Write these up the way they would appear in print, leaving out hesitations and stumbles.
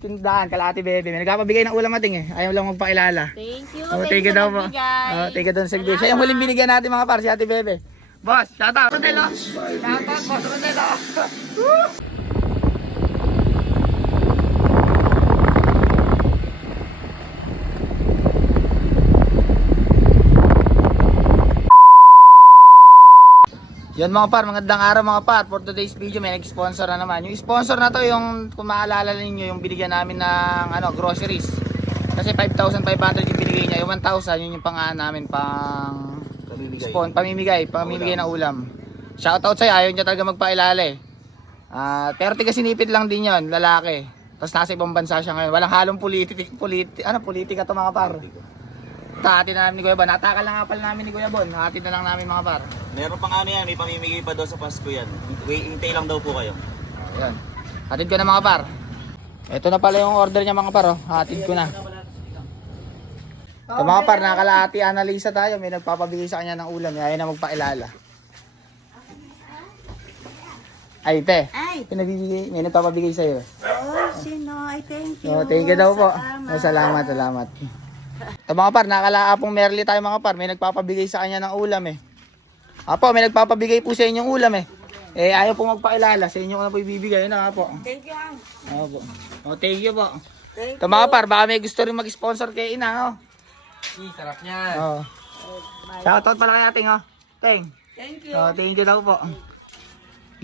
Tindahan, kalahati bebe. May nagpapabigay ng ulam ating eh. Ayaw lang magpakilala. Thank you. Thank you daw po. Thank you doon sa video. Siya yung huling binigyan natin mga par, si Ate Bebe. Boss, shout out. Rodelo. Shout out, Boss Rodelo. Yan mga par, magandang araw mga par. For today's video may nag-sponsor na naman. Yung sponsor na to yung kung maalala ninyo yung binigyan namin ng groceries. Kasi 5,500 yung binigay niya. Yung 1,000 yun yung namin pang pamimigay ng ulam. Shoutout sa'yo, ayaw niya talaga magpailala eh. Pero tiga sinipid lang din yun, lalaki. Tapos nasa ibang bansa siya ngayon. Walang halong politika to mga par. Hatid na namin ni Kuya Bon. Natakal na nga pala namin ni Kuya Bon. Hatid na lang namin mga par. Meron pang yan, may pamimigay pa daw sa Pasko yan. Hintay lang daw po kayo. Ayan. Hatid ko na mga par. Ito na pala yung order niya mga par. Hatid ko na. Ito mga par, nakalahati analisa tayo. May nagpapabigay sa kanya ng ulam. Ayaw na magpailala. Ay, te. Ay. May nagpapabigay sa'yo. Oh, sino? Ay, thank you. Oh, thank you daw po. Salamat. Ito mga par, nakalaapong Merly tayo mga par. May nagpapabigay sa kanya ng ulam eh. Apo, may nagpapabigay po sa inyong ulam eh. Ayaw po magpailala. Sa inyo ko na po ibibigay. Yun na nga po. Thank you. Opo. Oh, thank you po. Thank Ito mga par, baka may gusto rin mag-sponsor kay ina. Oh. Sarap niyan. Oh. Shoutout pala kay ating oh. Thank you. Oh, thank you daw po.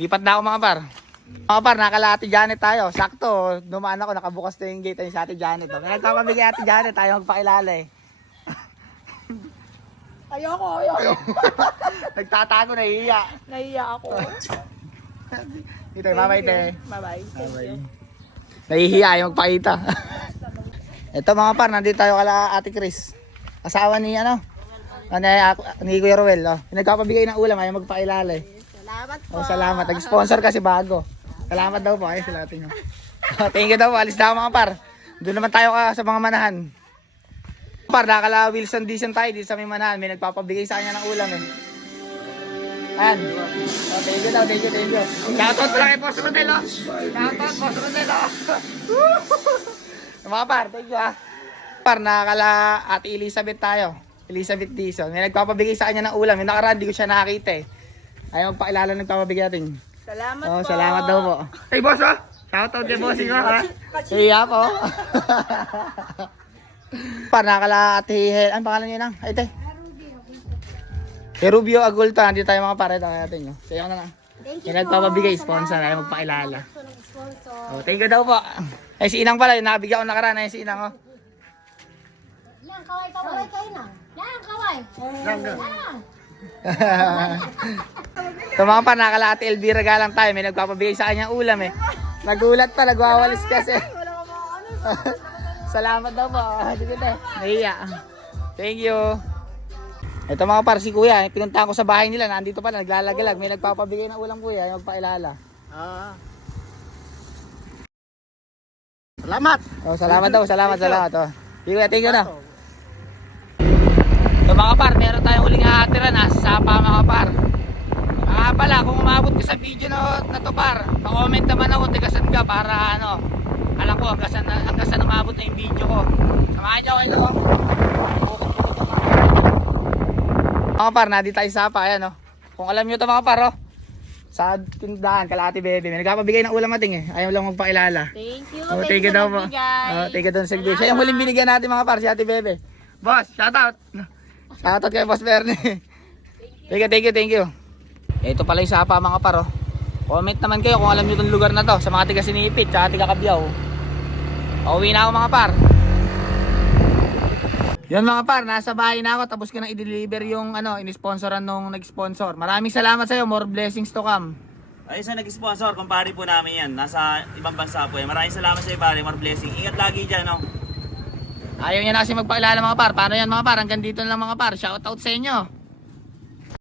Lipat na ako mga par. Mga par, nakalahati Janet tayo. Sakto, dumaan ako, nakabukas na yung gate sa Ate Janet. Oh. May nagpapabigay Ate Janet, tayo magpakilala eh. Ayoko. Nagtatago, nahihiya. Nahiya ako. Dito, mamay te. Bye-bye. Thank you. Nahihiya, ayaw magpakita. Ito mga par, nandito tayo kala Ate Chris. Asawa ni ni Kuya Ruel. Oh. Nagpapabigay ng ulam, ayaw magpakilala eh. Salamat po. Oh, salamat. Nag-sponsor kasi bago. Salamat daw po. Ayun sila ating. Thank you daw po. Alis na ako mga par. Doon naman tayo sa mga manahan. Par, nakala Wilson Dizon tayo dito sa may manahan. May nagpapabigay sa kanya ng ulam eh. Ayan. Oh, thank you daw. Thank you. Shoutout pala kay Boss Rodelo. Shoutout Boss Rodelo. Mga par, thank you ha. Par, nakala Ate Elizabeth tayo. Elizabeth Dizon. May nagpapabigay sa kanya ng ulam. Yung nakaraan, di ko siya nakakita eh. Ayaw magpakilala nagpapabigay natin. Salamat Oh, po. salamat daw po. Hey boss ha. Shoutout kay bossing ha. Iya po. Para nakala Ate Hel. Ano pangalan niyo nang? Ay te. Rubio Agulto. Andito tayo mga pare natin. Sayo na lang. May nagpapabigay sponsor ayaw magpakilala. Oh, thank you daw po. Ay si Inang pala, nabigyan ko nakaraan ay si Inang oh. Nang kaway kayo na. Nang kaway. Nang. Ito mga pa, nakala Ate Elvira galang tayo. May nagpapabigay sa kanya ulam eh. Nagulat pa, nagwawalis kasi. Salamat daw po. Nahiya. Thank you. Ito mga par, si kuya, pinuntahan ko sa bahay nila. Nandito pa, naglalagalag. May nagpapabigay ng ulam kuya, yung magpakilala. Salamat. Oh, salamat daw, salamat. Oh. Thank you na. So mga par, meron tayong uling hahatiran sa Sapa mga par. Pala, kung umabot ka sa video na to par, pa-comment naman ako, tigasan ka para alam ko hanggang saan umabot na yung video ko. Samahan nyo kayo. Mga par, nandito tayo sa Sapa, ayan Kung alam nyo to mga par sa tindahan, kalahati bebe. May nagpapabigay ng ulam ating eh. Ayaw lang magpakilala. Thank you. Oh, thank you daw po. Thank you doon sa video. Siya yung huling binigyan natin mga par, si Ate Bebe. Boss, shout out. Shoutout kay Boss Bernie. Thank you. Ito pala yung Sapa mga par Comment naman kayo kung alam nyo itong lugar na to. Sa mga tiga Sinipit, sa tiga Kabyaw. Pauwi na ako mga par. Yun mga par, nasa bahay na ako. Tapos ko na i-deliver yung in-sponsoran nung nag-sponsor. Maraming salamat sa'yo, more blessings to come. Ayun sa nag-sponsor, kumpare po namin yan. Nasa ibang bansa po yan. Maraming salamat sa iyo pare, more blessing. Ingat lagi dyan Ayaw niya na kasi magpakilala mga par. Paano yan mga par? Hanggang dito na lang mga par. Shoutout sa inyo.